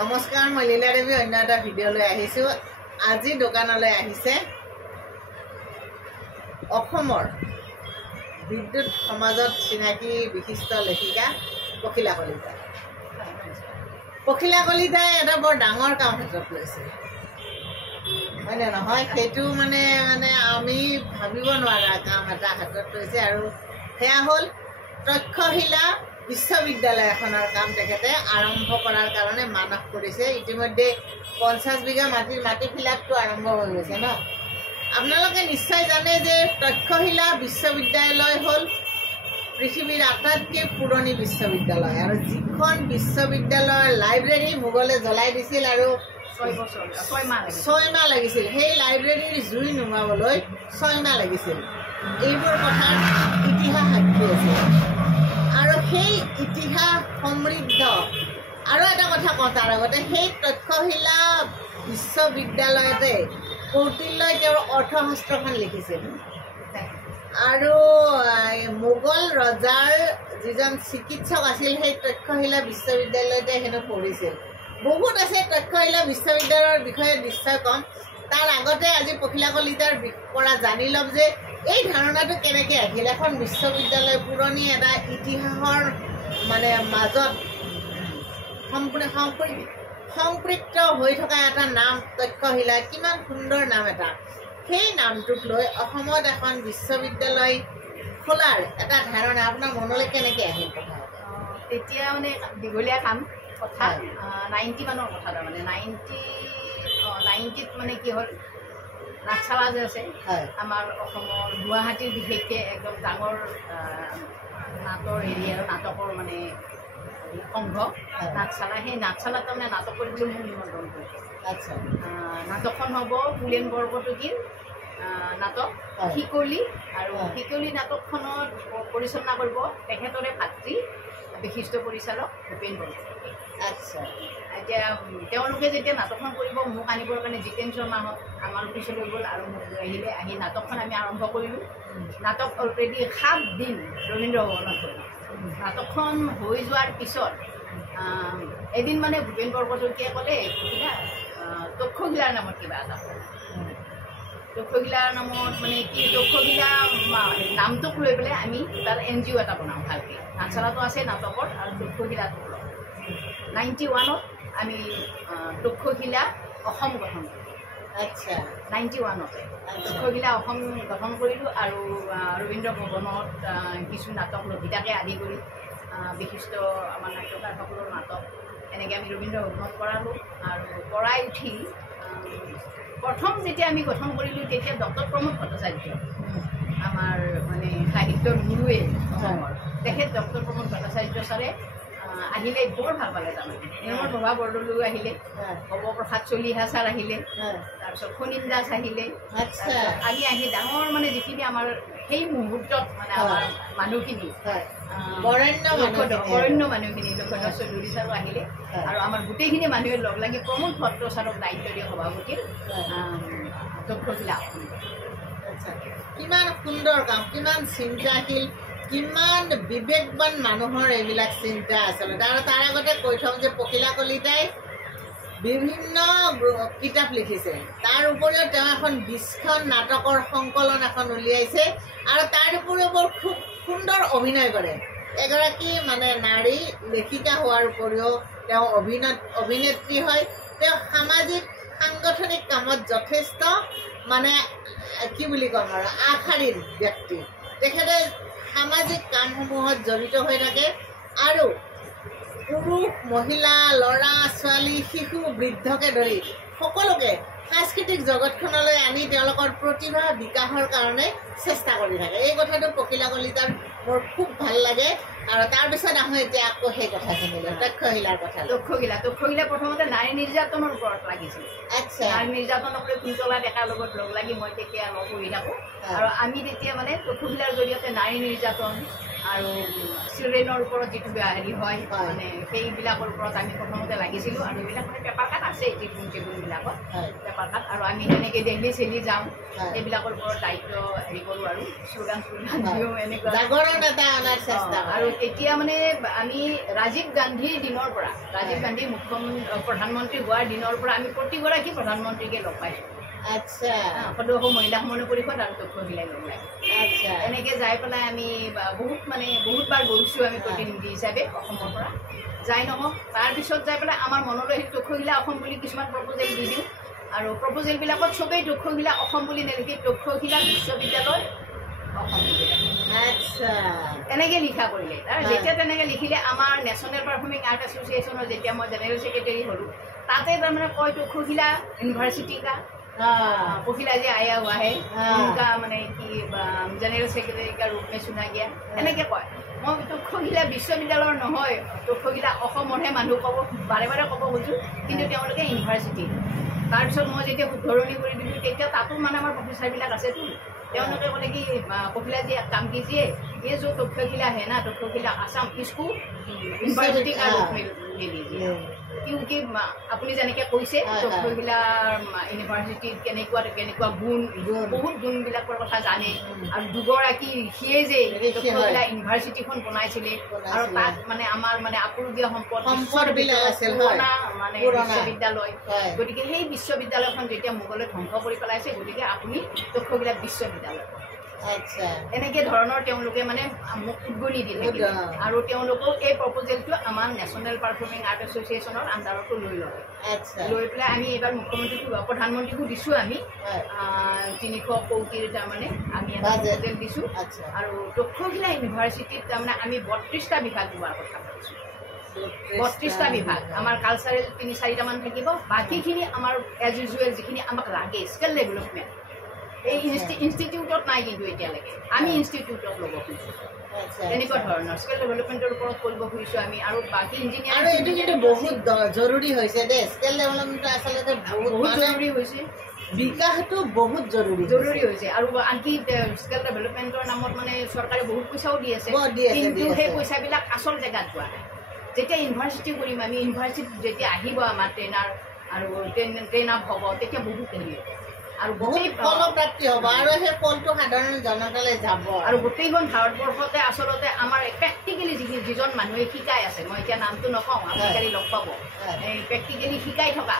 নমস্কাৰ, মই লীলা দেৱী অন্য এটা ভিডিঅ' লৈ আহিছোঁ। আজি দোকানলৈ আহিছে অসমৰ বিদ্যুৎ সমাজত চিনাকি বিশিষ্ট লেখিকা পখিলা কলিতা। পখিলা কলিতাই এটা বৰ ডাঙৰ কাম হাতত লৈছে, হয়নে নহয়? সেইটো মানে আমি ভাবিব নোৱাৰা কাম এটা হাতত লৈছে, আৰু সেয়া হ'ল তক্ষশিলা বিশ্ববিদ্যালয় এখনৰ কাম তেখেতে আৰম্ভ কৰাৰ কাৰণে মানস কৰিছে। ইতিমধ্যে 50 বিঘা মাটি ফিলাপটো আৰম্ভ হৈ গৈছে ন। আপোনালোকে নিশ্চয় জানে যে তক্ষশিলা বিশ্ববিদ্যালয় হ'ল পৃথিৱীৰ আটাইতকৈ পুৰণি বিশ্ববিদ্যালয়, আৰু যিখন বিশ্ববিদ্যালয়ৰ লাইব্ৰেৰী মোগলে জ্বলাই দিছিল আৰু 6 মাহ লাগিছিল। সেই লাইব্ৰেৰীৰ জুই নুমাবলৈ 6 মাহ লাগিছিল। এইবোৰ কথাৰ ইতিহাস সাক্ষী আছে, আৰু সেই ইতিহাস সমৃদ্ধ। আৰু এটা কথা কওঁ তাৰ আগতে, সেই তক্ষশিলা বিশ্ববিদ্যালয়তে কৌটিল্যই তেওঁৰ অৰ্থশাস্ত্ৰখন লিখিছিল, আৰু মোগল ৰজাৰ যিজন চিকিৎসক আছিল সেই তক্ষশিলা বিশ্ববিদ্যালয়তে হেনো পঢ়িছিল। বহুত আছে তক্ষশিলা বিশ্ববিদ্যালয়ৰ বিষয়ে নিশ্চয় ক'ম। তাৰ আগতে আজি পখিলা কলিতাৰ পৰা জানি ল'ম যে এই ধাৰণাটো কেনেকৈ আহিল। এখন বিশ্ববিদ্যালয় পুৰণি এটা ইতিহাসৰ মাজত সম্পৃক্ত হৈ থকা এটা নাম তক্ষশিলা, কিমান সুন্দৰ নাম এটা। সেই নামটোক লৈ অসমত এখন বিশ্ববিদ্যালয় খোলাৰ এটা ধাৰণা আপোনাৰ মনলৈ কেনেকৈ আহিল? কথা তেতিয়া দীঘলীয়া কাম কথা 90 মানৰ কথা, তাৰমানে 90ত কি হ'ল, নাটশালা যে আছে আমাৰ অসমৰ গুৱাহাটীৰ বিশেষকৈ একদম ডাঙৰ নাটৰ হেৰি আৰু নাটকৰ সংঘ নাটশালা। সেই নাটশালাত তাৰমানে নাটক কৰিবলৈ মোক নিমন্ত্ৰণ কৰিছে। আচ্ছা, নাটকখন হ'ব ফুলেন বৰকটকীৰ নাটক শিকলি, আৰু শিকলি নাটকখনত পৰিচালনা কৰিব তেখেতৰে ভাতৃ বিশিষ্ট পৰিচালক ভূপেন বৰকটকী। আচ্ছা, এতিয়া তেওঁলোকে যেতিয়া নাটকখন কৰিব মোক আনিবৰ কাৰণে জিতেন শৰ্মাহঁত আমাৰ অফিচলৈ গ'ল, আৰু মোক আহি নাটকখন আমি আৰম্ভ কৰিলোঁ। নাটক অলৰেডি 7 দিন ৰবীন্দ্ৰ ভৱনত হ'ল। নাটকখন হৈ যোৱাৰ পিছত এদিন ভূপেন বৰকটকীয়ে ক'লে, তক্ষশিলাৰ নামত কিবা এটা হ'ল। তক্ষশিলাৰ নামত কি, তক্ষশিলা নামটোক লৈ পেলাই আমি তাত NGO এটা বনাওঁ ভালকৈ। নাটশালাটো আছে নাটকৰ, আৰু তক্ষশিলাটো 91ত আমি তক্ষশিলা অসম গঠন কৰিলোঁ। আচ্ছা, 91তে তক্ষশিলা অসম গঠন কৰিলোঁ, আৰু ৰবীন্দ্ৰ ভৱনত কিছু নাটক লভিতাকে আদি কৰি বিশিষ্ট আমাৰ নাট্যকাৰসকলৰ নাটক এনেকৈ আমি ৰবীন্দ্ৰ ভৱনত কৰালোঁ। আৰু কৰাই উঠি প্ৰথম যেতিয়া আমি গঠন কৰিলোঁ, তেতিয়া ডক্টৰ প্ৰমোদ ভট্টাচাৰ্য আমাৰ সাহিত্যৰ গুৰুৱে অসমৰ, তেখেত ডক্টৰ প্ৰমোদ ভট্টাচাৰ্য ছাৰে আহিলে, বৰ ভাল পালে। তাৰমানে নিৰ্মল প্ৰভা বৰদলৈও আহিলে, ভৱপ্ৰসাদ চলিহা ছাৰ আহিলে, তাৰপিছত ফণীন দাস আহিলে। আমি আহি ডাঙৰ যিখিনি আমাৰ সেই মুহূৰ্তত আমাৰ মানুহখিনি বৰেণ্য মানুহখিনি লক্ষ্যধৰ চৌধুৰী ছাৰো আহিলে, আৰু আমাৰ গোটেইখিনি মানুহে লগ লাগি প্ৰমোদ ভট্ট ছাৰক দায়িত্ব দিয়ে সভাপতিৰ তক্ষশিলা। কিমান সুন্দৰ কাম, কিমান চিন্তাশীল, কিমান বিবেকবান মানুহৰ এইবিলাক চিন্তা আচলতে। আৰু তাৰ আগতে কৈ থওঁ যে পখিলা কলিতাই বিভিন্ন কিতাপ লিখিছে, তাৰ উপৰিও তেওঁ এখন 20খন নাটকৰ সংকলন এখন উলিয়াইছে, আৰু তাৰ উপৰিও বৰ খুব সুন্দৰ অভিনয় কৰে। এগৰাকী নাৰী লেখিকা হোৱাৰ উপৰিও তেওঁ অভিনেত্ৰী হয়। তেওঁ সামাজিক সাংগঠনিক কামত যথেষ্ট কি বুলি ক'ম আৰু আগশাৰীৰ ব্যক্তি। তেখেতে সামাজিক কামসমূহত জড়িত হৈ থাকে, আৰু পুৰুষ, মহিলা, ল'ৰা ছোৱালী, শিশু, বৃদ্ধকে ধৰি সকলোকে সাংস্কৃতিক জগতখনলৈ আনি তেওঁলোকৰ প্ৰতিভা বিকাশৰ কাৰণে চেষ্টা কৰি থাকে। এই কথাটো পখিলা কলিতাৰ মোৰ খুব ভাল লাগে। আৰু তাৰপিছত আহোঁ এতিয়া আকৌ সেই কথাখিনিলৈ, তক্ষশিলাৰ কথা। তক্ষশিলা প্ৰথমতে নাৰী নিৰ্যাতনৰ ওপৰত লাগিছিল। আচ্ছা, নাৰী নিৰ্যাতনক লৈ কুন্তলা ডেকাৰ লগত লগ লাগি মই তেতিয়া পঢ়ি থাকোঁ, আৰু আমি তেতিয়া তক্ষশিলাৰ জৰিয়তে নাৰী নিৰ্যাতন আৰু চিলড্ৰেনৰ ওপৰত যিটো হেৰি হয় মানে সেইবিলাকৰ ওপৰত আমি প্ৰথমতে লাগিছিলোঁ আৰু এইবিলাক মানে পেপাৰ কাট আছে টেবুলবিলাকত পেপাৰ কাট আৰু আমি তেনেকৈ দেলহি চেলি যাওঁ সেইবিলাকৰ ওপৰত দায়িত্ব হেৰি কৰোঁ আৰু শ্লোগান দিওঁ এনেকুৱা আৰু এতিয়া মানে আমি ৰাজীৱ গান্ধীৰ দিনৰ পৰা ৰাজীৱ গান্ধী প্ৰধানমন্ত্ৰী হোৱাৰ দিনৰ পৰা আমি প্ৰতিগৰাকী প্ৰধানমন্ত্ৰীকে লগ পাইছোঁ আচ্ছা সদৌ মহিলা সমন্বয় পৰিষদ আৰু তক্ষশিলাই লগ পাই আচ্ছা এনেকৈ যাই পেলাই আমি বহুতবাৰ গৈছোঁ আমি প্ৰতিনিধি হিচাপে অসমৰ পৰা যাই নহওক তাৰপিছত যাই পেলাই আমাৰ মনলৈ সেই তক্ষশিলা অসম বুলি কিছুমান প্ৰপ'জেল দি দিওঁ আৰু প্ৰপ'জেলবিলাকত চবেই তক্ষশিলা অসম বুলি নেলিখি তক্ষশিলা বিশ্ববিদ্যালয় অসম বুলি আচ্ছা এনেকৈ লিখা কৰিলে আৰু যেতিয়া তেনেকৈ লিখিলে আমাৰ নেশ্যনেল পাৰফৰ্মিং আৰ্ট এছ'চিয়েশ্যনৰ যেতিয়া মই জেনেৰেল ছেক্ৰেটেৰী হ'লোঁ তাতে তাৰমানে কয় তক্ষশিলা ইউনিভাৰ্চিটি কা पखिला जी आया हुआ है उनका मैंने कि जनरल सेक्रेटरी का रूप में सुना गया এনেকৈ কয় মই তক্ষশিলা বিশ্ববিদ্যালয়ৰ নহয় তক্ষশিলা অসমৰহে মানুহ ক'ব বাৰে বাৰে ক'ব খুজিছোঁ কিন্তু তেওঁলোকে ইউনিভাৰ্চিটি তাৰপিছত মই যেতিয়া শুধৰণি কৰি দিলোঁ তেতিয়া তাতো মানে আমাৰ প্ৰফেচাৰবিলাক আছেতো তেওঁলোকে ক'লে কি पखिला जी एक काम कीजिए ये जो तक्षशिला है ना तक्षशिला आसाम इसको यूनिवर्सिटी का रूप में ले लीजिए क्योंकि আপুনি যেনেকৈ কৈছে তক্ষশিলা ইউনিভাৰ্চিটিত কেনেকুৱা গুণ বহুত গুণবিলাকৰ কথা জানে আৰু দুগৰাকী ঋষিয়ে যে তক্ষশিলা ইউনিভাৰ্চিটিখন বনাইছিলে আৰু তাত মানে আমাৰ মানে আপুৰুগীয়া সম্পদ পুৰণা মানে বিশ্ববিদ্যালয় গতিকে সেই বিশ্ববিদ্যালয়খন যেতিয়া মোগলে ধ্বংস কৰি পেলাইছে গতিকে আপুনি তক্ষশিলা বিশ্ববিদ্যালয় আচ্ছা এনেকৈ ধৰণৰ তেওঁলোকে মানে মোক উদ্গনি দি থাকিলে আৰু তেওঁলোকেও এই প্ৰপ'জেলটো আমাৰ নেশ্যনেল পাৰফৰ্মিং আৰ্ট এছ'চিয়েশ্যনৰ আণ্ডাৰতো লৈ লয় আচ্ছা লৈ পেলাই আমি এইবাৰ প্ৰধানমন্ত্ৰীকো দিছোঁ আমি 300 কোটিৰ তাৰমানে আমি এটা প্ৰপ'জেল দিছোঁ আৰু তক্ষশিলা ইউনিভাৰ্চিটিত তাৰমানে আমি 32টা বিভাগ লোৱাৰ কথা ভাবিছোঁ 32টা বিভাগ আমাৰ কালচাৰেল 3-4টামান থাকিব বাকীখিনি আমাৰ এজ ইউজুৱেল যিখিনি আমাক লাগে স্কিল ডেভেলপমেণ্ট এই ইনষ্টিটিউটত নাই কিন্তু এতিয়ালৈকে আমি ইনষ্টিটিউটত ল'ব খুজিছোঁ তেনেকুৱা ধৰণৰ স্কিল ডেভেলপমেণ্টৰ ওপৰত কৰিব খুজিছোঁ আমি আৰু বাকী ইঞ্জিনিয়াৰ আৰু এইটো কিন্তু বহুত জৰুৰী হৈছে দেই স্কিল ডেভেলপমেণ্ট আচলতে বহুত জৰুৰী হৈছে বিকাশটো বহুত জৰুৰী হৈছে আৰু আনকি স্কিল ডেভেলপমেণ্টৰ নামত মানে চৰকাৰে বহুত পইচাও দি আছে কিন্তু সেই পইচাবিলাক আচল জেগাত যোৱা নাই যেতিয়া ইউনিভাৰ্চিটি কৰিম আমি ইউনিভাৰ্চিটিত যেতিয়া আহিব আমাৰ ট্ৰেইনাৰ আৰু ট্ৰেইন আপ হ'ব তেতিয়া বহুত হেৰি আৰু গোটেই ফলপ্ৰাপ্তি হ'ব আৰু সেই ফলটো সাধাৰণ জনতালৈ যাব আৰু গোটেইখন ভাৰতবৰ্ষতে আচলতে আমাৰ প্ৰেক্টিকেলি যিজন মানুহে শিকাই আছে মই এতিয়া নামটো নকওঁ আজিকালি লগ পাব এই প্ৰেক্টিকেলি শিকাই থকা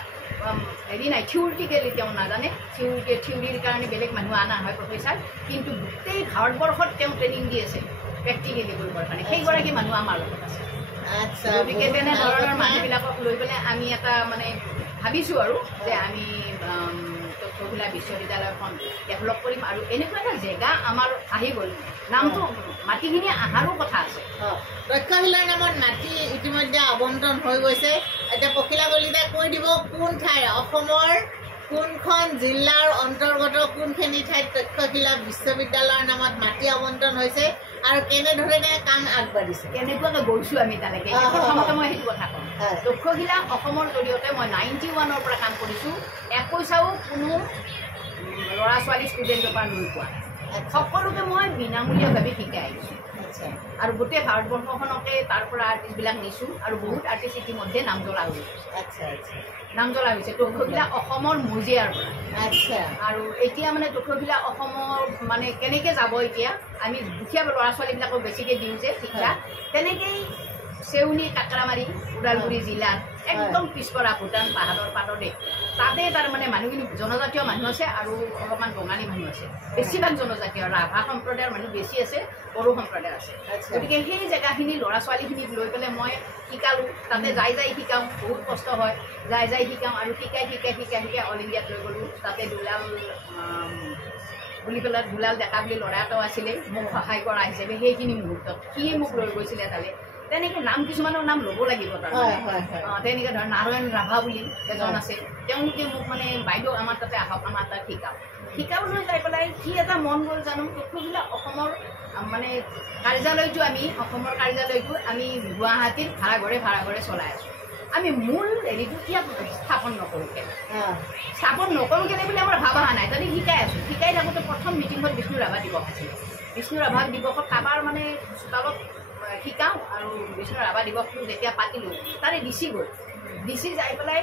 হেৰি নাই থিয়ৰিটিকেলি তেওঁ নাজানে থিয়ৰিৰ কাৰণে বেলেগ মানুহ অনা হয় প্ৰফেচাৰ কিন্তু গোটেই ভাৰতবৰ্ষত তেওঁ ট্ৰেইনিং দি আছে প্ৰেক্টিকেলি কৰিবৰ কাৰণে সেইগৰাকী মানুহ আমাৰ লগত আছে আচ্ছা গতিকে তেনেধৰণৰ মানুহবিলাকক লৈ পেলাই আমি এটা মানে ভাবিছোঁ আৰু যে আমি তক্ষশিলা বিশ্ববিদ্যালয়খন ডেভেলপ কৰিম আৰু এনেকুৱা এটা জেগা আমাৰ আহি গ'ল নামটো মাটিখিনি অহাৰো কথা আছে তক্ষশিলাৰ নামত মাটি ইতিমধ্যে আবণ্টন হৈ গৈছে এতিয়া পখিলা কলিতাই কৈ দিব কোন ঠাইৰ অসমৰ কোনখন জিলাৰ অন্তৰ্গত কোনখিনি ঠাইত তক্ষশিলা বিশ্ববিদ্যালয়ৰ নামত মাটি আবণ্টন হৈছে আৰু কেনেধৰণে কাম আগবাঢ়িছে কেনেকুৱাকৈ গৈছোঁ আমি তেনেকৈ প্ৰথমতে মই সেইটো কথা কওঁ তক্ষশিলা অসমৰ জৰিয়তে মই 91ৰ পৰা কাম কৰিছোঁ 1 পইচাও কোনো ল'ৰা ছোৱালী ষ্টুডেণ্টৰ পৰা লৈ পোৱা সকলোকে মই বিনামূলীয়াভাৱে শিকাই আহিছোঁ আৰু গোটেই ভাৰতবৰ্ষখনকে তাৰ পৰা আৰ্টিষ্টবিলাক নিছোঁ আৰু বহুত আৰ্টিষ্ট ইতিমধ্যে নাম জ্বলা হৈছে নাম জ্বলা হৈছে তক্ষশিলা অসমৰ মজিয়াৰ পৰা আচ্ছা আৰু এতিয়া মানে তক্ষশিলা অসমৰ মানে কেনেকৈ যাব এতিয়া আমি দুখীয়া ল'ৰা ছোৱালীবিলাকক বেছিকৈ দিওঁ যে শিক্ষা তেনেকেই চেউনি কাকৰামাৰী ওদালগুৰি জিলাৰ একদম পিছপৰা ভূটান পাহাৰৰ পাততে তাতে তাৰমানে মানুহখিনি জনজাতীয় মানুহ আছে আৰু অলপমান বঙালী মানুহ আছে বেছিভাগ জনজাতীয় ৰাভা সম্প্ৰদায়ৰ মানুহ বেছি আছে বড়ো সম্প্ৰদায় আছে গতিকে সেই জেগাখিনি ল'ৰা ছোৱালীখিনিক লৈ পেলাই মই শিকালোঁ তাতে যাই শিকাওঁ বহুত কষ্ট হয় যাই শিকাওঁ আৰু শিকাই অল ইণ্ডিয়াত লৈ গ'লোঁ তাতে দুলাল বুলি পেলাই দুলাল ডেকা বুলি ল'ৰা এটাও আছিলে মোক সহায় কৰা হিচাপে সেইখিনি মুহূৰ্তত সিয়ে মোক লৈ গৈছিলে তালে তেনেকৈ নাম কিছুমানৰ নাম ল'ব লাগিব তাৰমানে তেনেকৈ ধৰ নাৰায়ণ ৰাভা বুলি এজন আছে তেওঁলোকে মোক মানে বাইদেউ আমাৰ তাতে আহক আমাৰ তাত শিকাবলৈ যাই পেলাই কি এটা মন গ'ল জানো তক্ষশিলা অসমৰ মানে কাৰ্যালয়টো আমি গুৱাহাটীত ভাড়া ঘৰে চলাই আছোঁ আমি মূল হেৰিটো ইয়াত স্থাপন নকৰোঁ বুলি আমাৰ ভাৱ অহা নাই তাতে শিকাই থাকোঁতে প্ৰথম মিটিঙত বিষ্ণু ৰাভা দিৱস আছিলে বিষ্ণু ৰাভা দিৱসত কাৰোবাৰ মানে চোতালত শিকাওঁ আৰু বিষ্ণু ৰাভা দিৱসটো যেতিয়া পাতিলোঁ তাৰে ডিচি গ'ল ডিচি যাই পেলাই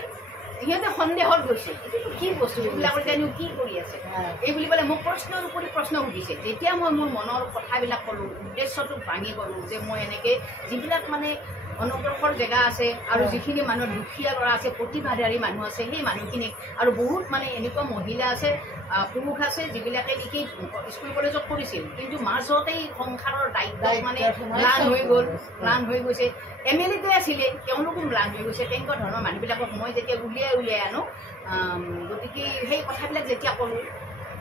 সিহঁতে সন্দেহত গৈছে এইটো কি বস্তু এইবিলাকৰ জানো কি কৰি আছে এই বুলি পেলাই মোক প্ৰশ্নৰ ওপৰত প্ৰশ্ন সুধিছে যেতিয়া মই মোৰ মনৰ কথাবিলাক ক'লোঁ উদ্দেশ্যটো ভাঙি ক'লোঁ যে মই এনেকৈ যিবিলাক মানে অনুগ্ৰহৰ জেগা আছে আৰু যিখিনি মানুহৰ দুখীয়া ল'ৰা আছে প্ৰতিভাধাৰী মানুহ আছে সেই মানুহখিনিক আৰু বহুত মানে এনেকুৱা মহিলা আছে পুৰুষ আছে যিবিলাকে নেকি স্কুল কলেজত পঢ়িছিল কিন্তু মাজতেই সংসাৰৰ দায়িত্ব মানে ম্লান হৈ গৈছে MLA আছিলে তেওঁলোকো ম্লান হৈ গৈছে তেনেকুৱা ধৰণৰ মানুহবিলাকক মই যেতিয়া উলিয়াই আনো গতিকে সেই কথাবিলাক যেতিয়া ক'লোঁ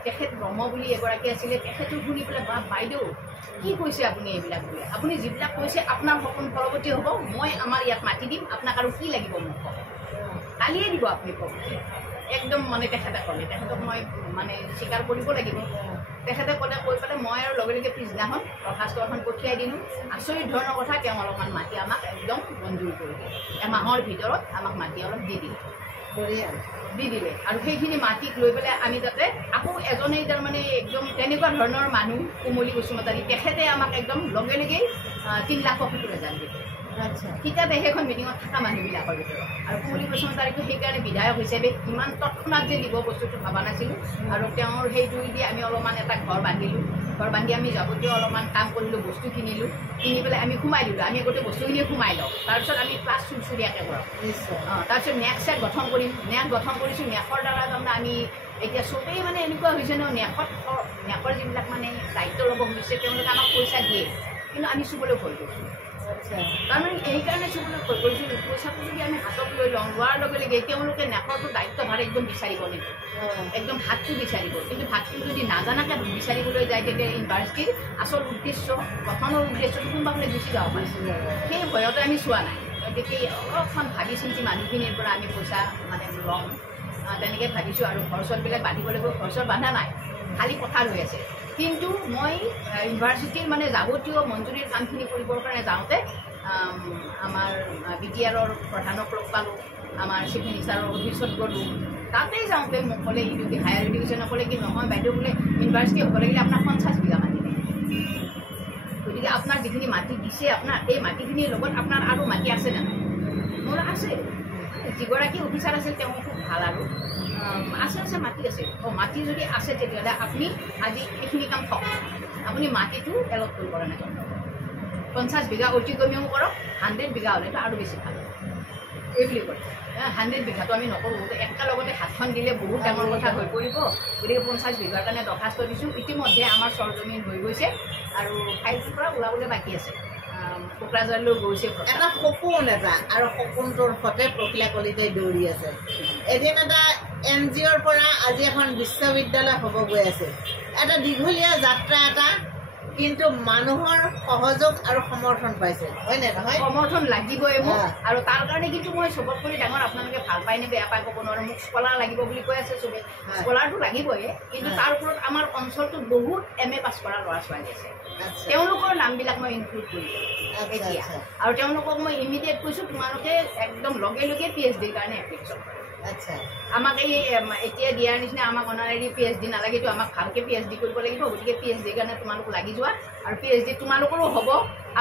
তেখেত ব্ৰহ্ম বুলি এগৰাকী আছিলে তেখেতো শুনি পেলাই বা বাইদেউ কি কৈছে আপুনি এইবিলাক বোলে আপুনি যিবিলাক কৈছে আপোনাৰ সপোন পৰৱৰ্তী হ'ব মই আমাৰ ইয়াত মাতি দিম আপোনাক আৰু কি লাগিব মোক ক'ব কালিয়ে দিব আপুনি ক'ব একদম মানে তেখেতে ক'লে তেখেতক মই মানে স্বীকাৰ কৰিব লাগিব তেখেতে ক'লে কৈ পেলাই মই আৰু লগে লগে পিছদিনাখন দৰখাস্ত এখন পঠিয়াই দিলোঁ আচৰিত ধৰণৰ কথা তেওঁ অলপমান মাতি আমাক একদম মঞ্জুৰ কৰি দিয়ে এমাহৰ ভিতৰত আমাক মাতি অলপ দি দিলে আৰু সেইখিনি মাটিক লৈ পেলাই আমি তাতে আকৌ এজনেই তাৰমানে একদম তেনেকুৱা ধৰণৰ মানুহ কুমলী বসুমতাৰী তেখেতে আমাক একদম লগে লগেই 3,70,000 দিলে কিতাপে সেইখন মিটিঙত থকা মানুহবিলাকৰ ভিতৰত আৰু কুমলী বসুমতাৰীকো সেইকাৰণে বিধায়ক হিচাপে ইমান তৎক্ষণাত যে দিব বস্তুটো ভবা নাছিলোঁ আৰু তেওঁৰ সেইটো দি আমি অলপমান এটা ঘৰ বান্ধিলোঁ ঘৰ বান্ধি আমি যাৱতীয় অলপমান কাম কৰিলোঁ বস্তু কিনিলোঁ কিনি পেলাই আমি সোমাই দিলোঁ আমি গোটেই বস্তুখিনি সোমাই লওঁ তাৰপিছত আমি ক্লাছ চুৰচুৰীয়াকৈ কৰোঁ তাৰপিছত নেক চেক গঠন কৰিম নেক গঠন কৰিছোঁ নেকৰ দ্বাৰা তাৰমানে আমি এতিয়া চবেই মানে এনেকুৱা হৈছে ন নেকৰ যিবিলাক মানে দায়িত্ব ল'ব খুজিছে তেওঁলোকে আমাক পইচা দিয়ে কিন্তু আমি চুবলৈ ভয় কৰিছোঁ তাৰমানে এইকাৰণে চুবলৈ ভয় কৰিছোঁ পইচাটো যদি আমি হাতত লৈ লওঁ লোৱাৰ লগে লগে তেওঁলোকে নেকৰটো দায়িত্বভাৰ একদম বিচাৰিব লাগিব একদম ভাতটো বিচাৰিব কিন্তু ভাতটো যদি নাজানাকৈ বিচাৰিবলৈ যায় তেতিয়া ইউনিভাৰ্চিটিৰ আচল উদ্দেশ্য গঠনৰ উদ্দেশ্যটো কোনোবাফালে গুচি যাব পাৰে সেই ভয়তে আমি চোৱা নাই গতিকে অলপমান ভাবি চিন্তি মানুহখিনিৰ পৰা আমি পইচা মানে ল'ম তেনেকৈ ভাবিছোঁ আৰু ঘৰ চৰবিলাক বান্ধিব লাগিব ঘৰ চৰ বান্ধা নাই খালী পথাৰ হৈ আছে কিন্তু মই ইউনিভাৰ্চিটিৰ মানে যাৱতীয় মঞ্জুৰীৰ কামখিনি কৰিবৰ কাৰণে যাওঁতে আমাৰ BTRৰ প্ৰধানক লগ পালোঁ আমাৰ চিফ মিনিষ্টাৰৰ অফিচত গ'লোঁ তাতেই যাওঁতে মোক ক'লে হায়াৰ এডুকেশ্যনে ক'লে কি নহয় বাইদেউ বোলে ইউনিভাৰ্চিটি হ'ব লাগিলে আপোনাৰ 50 বিঘা মাটি লাগে গতিকে আপোনাক যিখিনি মাটি দিছে আপোনাৰ এই মাটিখিনিৰ লগত আপোনাৰ আৰু মাটি আছে নে নাই মোৰ আছে যিগৰাকী অফিচাৰ আছিল তেওঁ খুব ভাল আৰু আছে মাটি আছে মাটি যদি আছে তেতিয়াহ'লে আপুনি আজি এইখিনি কাম থওক আপুনি মাটিটো এলট কৰিব পৰা নাই 50 বিঘা অতি কমেও কৰক 100 বিঘা হ'লেতো আৰু বেছি ভাল এই বুলি কয় 100 বিঘাটো আমি নকৰোঁ একেলগতে হাতখন দিলে বহুত ডাঙৰ কথা হৈ পৰিব গতিকে 50 বিঘাৰ কাৰণে দৰখাস্ত দিছোঁ ইতিমধ্যে আমাৰ চৰজমিন হৈ গৈছে আৰু ফাইলটোৰ পৰা ওলাবলৈ বাকী আছে কোকৰাঝাৰলৈ গৈছে এটা সপোন এটা আৰু সপোনটোৰ সতে প্ৰক্ৰিয়া কলিতে দৌৰি আছে এদিন এটা NGOৰ পৰা আজি এখন বিশ্ববিদ্যালয় হ'ব গৈ আছে এটা দীঘলীয়া যাত্ৰা এটা কিন্তু মানুহৰ সহযোগ আৰু সমৰ্থন পাইছে হয় নে নহয় সমৰ্থন লাগিবই মোক আৰু তাৰ কাৰণে কিন্তু মই চবত কৰি ডাঙৰ আপোনালোকে ভাল পায় নে বেয়া পাই ক'ব নোৱাৰে মোক স্কলাৰ লাগিব বুলি কৈ আছে চবে স্কলাৰটো লাগিবই কিন্তু তাৰ ওপৰত আমাৰ অঞ্চলটোত বহুত MA পাছ কৰা ল'ৰা ছোৱালী আছে তেওঁলোকৰ নামবিলাক মই ইনক্লুড কৰিছোঁ এতিয়া আৰু তেওঁলোকক মই ইমিডিয়েট কৈছোঁ তোমালোকে একদম লগে লগে PhDৰ কাৰণে এপ্লিকেশ্যন কৰা আমাক এই এতিয়া দিয়াৰ নিচিনা আমাক অনাৰাৰী PhD নালাগেতো আমাক ভালকৈ PhD কৰিব লাগিব গতিকে PhDৰ কাৰণে তোমালোক লাগি যোৱা আৰু PhD তোমালোকৰো হ'ব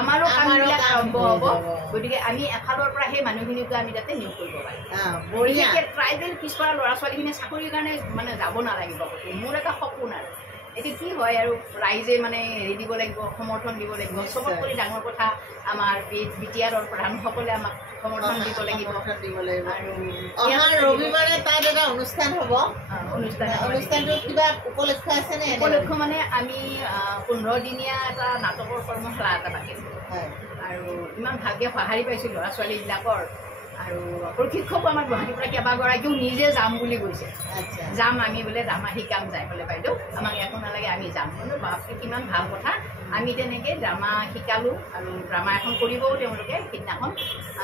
আমাৰো কামবিলাক আৰম্ভ হ'ব গতিকে আমি এফালৰ পৰা সেই মানুহখিনিকো আমি তাতে নিয়োগ কৰিব পাৰিম বিশেষকৈ ট্ৰাইবেল পিছপৰা ল'ৰা ছোৱালীখিনিয়ে চাকৰিৰ কাৰণে মানে যাব নালাগিব মোৰ এটা সপোন আৰু এতিয়া কি হয় আৰু ৰাইজে মানে হেৰি দিব লাগিব সমৰ্থন দিব লাগিব চবত কৰি ডাঙৰ কথা আমাৰ BTRৰ প্ৰধানসকলে আমাক সমৰ্থন দিব লাগিব আৰু অহা ৰবিবাৰে তাত এটা অনুষ্ঠান হ'ব অনুষ্ঠানটোত কিবা উপলক্ষ আছে নে উপলক্ষ মানে আমি 15 দিনীয়া এটা নাটকৰ কৰ্মশালা এটা পাতিছোঁ আৰু ইমান ভালকৈ সঁহাৰি পাইছোঁ ল'ৰা ছোৱালীবিলাকৰ আৰু প্ৰশিক্ষকো আমাৰ গুৱাহাটীৰ পৰা কেইবাগৰাকীও নিজে যাম বুলি কৈছে যাম আমি বোলে ড্ৰামা শিকাম যাই বোলে বাইদেউ আমাক একো নালাগে আমি যাম বোলো বাপৰে কিমান ভাল কথা আমি তেনেকৈ ড্ৰামা শিকালোঁ আৰু ড্ৰামা এখন কৰিবও তেওঁলোকে সেইদিনাখন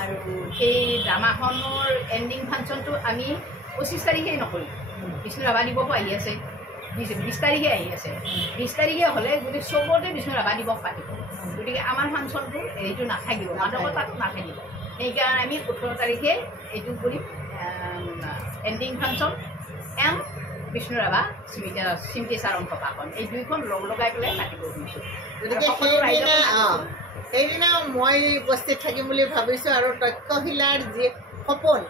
আৰু সেই ড্ৰামাখনৰ এণ্ডিং ফাংচনটো আমি 25 তাৰিখেই নকৰিম বিষ্ণু ৰাভা দিৱসো আহি আছে 20 তাৰিখে আহি আছে 20 তাৰিখে হ'লে গোটেই চবতে বিষ্ণু ৰাভা দিৱস পাতিব গতিকে আমাৰ ফাংচনটো হেৰিটো নাথাকিব মাদকতাটো নাথাকিব সেইকাৰণে আমি 18 তাৰিখে এইটো কৰিম এণ্ডিং ফাংচন বিষ্ণু ৰাভা স্মৃতি চাৰণ প্ৰকাশন এই দুইখন লগ লগাই পেলাই পাতিব খুজিছোঁ গতিকে সেইদিনা মই উপস্থিত থাকিম বুলি ভাবিছোঁ আৰু তক্ষশিলাৰ যি সপোন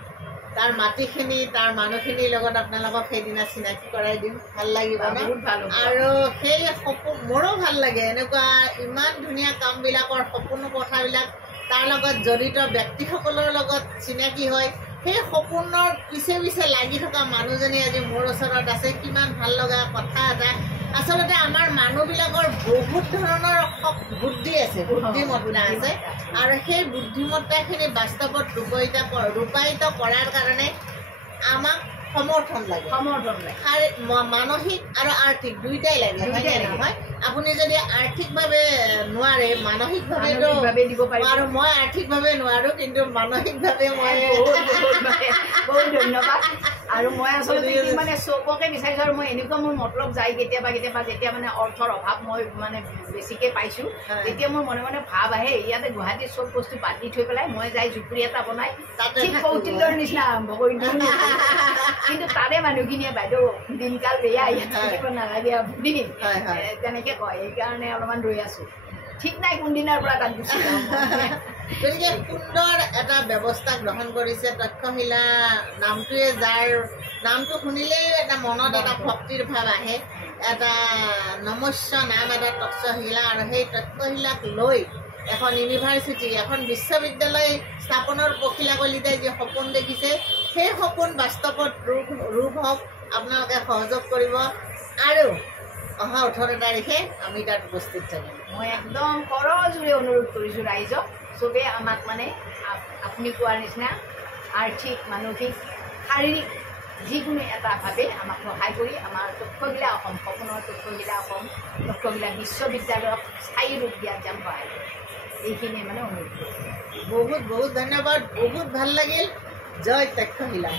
তাৰ মাটিখিনি তাৰ মানুহখিনিৰ লগত আপোনালোকক সেইদিনা চিনাকি কৰাই দিম ভাল লাগিব আৰু সেই সপোন মোৰো ভাল লাগে এনেকুৱা ইমান ধুনীয়া কামবিলাকৰ সপোন কথাবিলাক তাৰ লগত জড়িত ব্যক্তিসকলৰ লগত চিনাকি হয় সেই সপোনৰ পিছে পিছে লাগি থকা মানুহজনী আজি মোৰ ওচৰত আছে কিমান ভাল লগা কথা এটা আচলতে আমাৰ মানুহবিলাকৰ বহুত ধৰণৰ বুদ্ধি আছে বুদ্ধিমত্তা আছে আৰু সেই বুদ্ধিমত্তাখিনি বাস্তৱত ৰূপায়িত কৰাৰ কাৰণে আমাক সমৰ্থন লাগে মানসিক আৰু আৰ্থিক দুইটাই লাগে হয়নে নহয় আপুনি যদি আৰ্থিকভাৱে নোৱাৰে মানসিকভাৱে দিব পাৰিব আৰু মই আৰ্থিকভাৱে নোৱাৰোঁ কিন্তু মানসিকভাৱে মই বহুত ধন্যবাদ আৰু মই আচলতে মানে চবকে বিচাৰিছোঁ আৰু মই এনেকুৱা মোৰ মতলব যায় কেতিয়াবা যেতিয়া মানে অৰ্থৰ অভাৱ মই মানে বেছিকৈ পাইছোঁ তেতিয়া মোৰ মনে মনে ভাৱ আহে ইয়াতে গুৱাহাটীৰ চব বস্তু বাদ দি থৈ পেলাই মই যাই জুপুৰি এটা বনাই ঠিক কৌটিল্যৰ নিচিনা আৰম্ভ কৰি দিওঁ কিন্তু তাৰে মানুহখিনিয়ে বাইদেউ দিনকাল বেয়া ইয়াত থাকিব নালাগে আপুনি তেনেকৈ কয় সেইকাৰণে অলপমান ৰৈ আছোঁ ঠিক নাই কোনদিনাৰ পৰা তাত গুচি যাওঁ গতিকে সুন্দৰ এটা ব্যৱস্থা গ্ৰহণ কৰিছে তক্ষশিলা নামটোৱে যাৰ নামটো শুনিলেই এটা মনত এটা ভক্তিৰ ভাৱ আহে এটা নমস্য নাম এটা তক্ষশিলা আৰু সেই তক্ষশিলাক লৈ এখন ইউনিভাৰ্চিটি এখন বিশ্ববিদ্যালয় স্থাপনৰ পখিলা কলিতাই যি সপোন দেখিছে সেই সপোন বাস্তৱত ৰূপ হওক আপোনালোকে সহযোগ কৰিব আৰু অহা 18 তাৰিখে আমি তাত উপস্থিত থাকিম মই একদম কৰজোৰে অনুৰোধ কৰিছোঁ ৰাইজক চবেই আমাক মানে আপুনি কোৱাৰ নিচিনা আৰ্থিক মানসিক শাৰীৰিক যিকোনো এটা ভাৱে আমাক সহায় কৰি আমাৰ তক্ষশিলা অসম সপোনৰ তক্ষশিলা অসম তক্ষশিলা বিশ্ববিদ্যালয়ক স্থায়ী ৰূপ দিয়াত যেন সহায় কৰে এইখিনিয়ে মানে অনুৰোধ কৰিছোঁ বহুত বহুত ধন্যবাদ বহুত ভাল লাগিল জয় তক্ষশিলা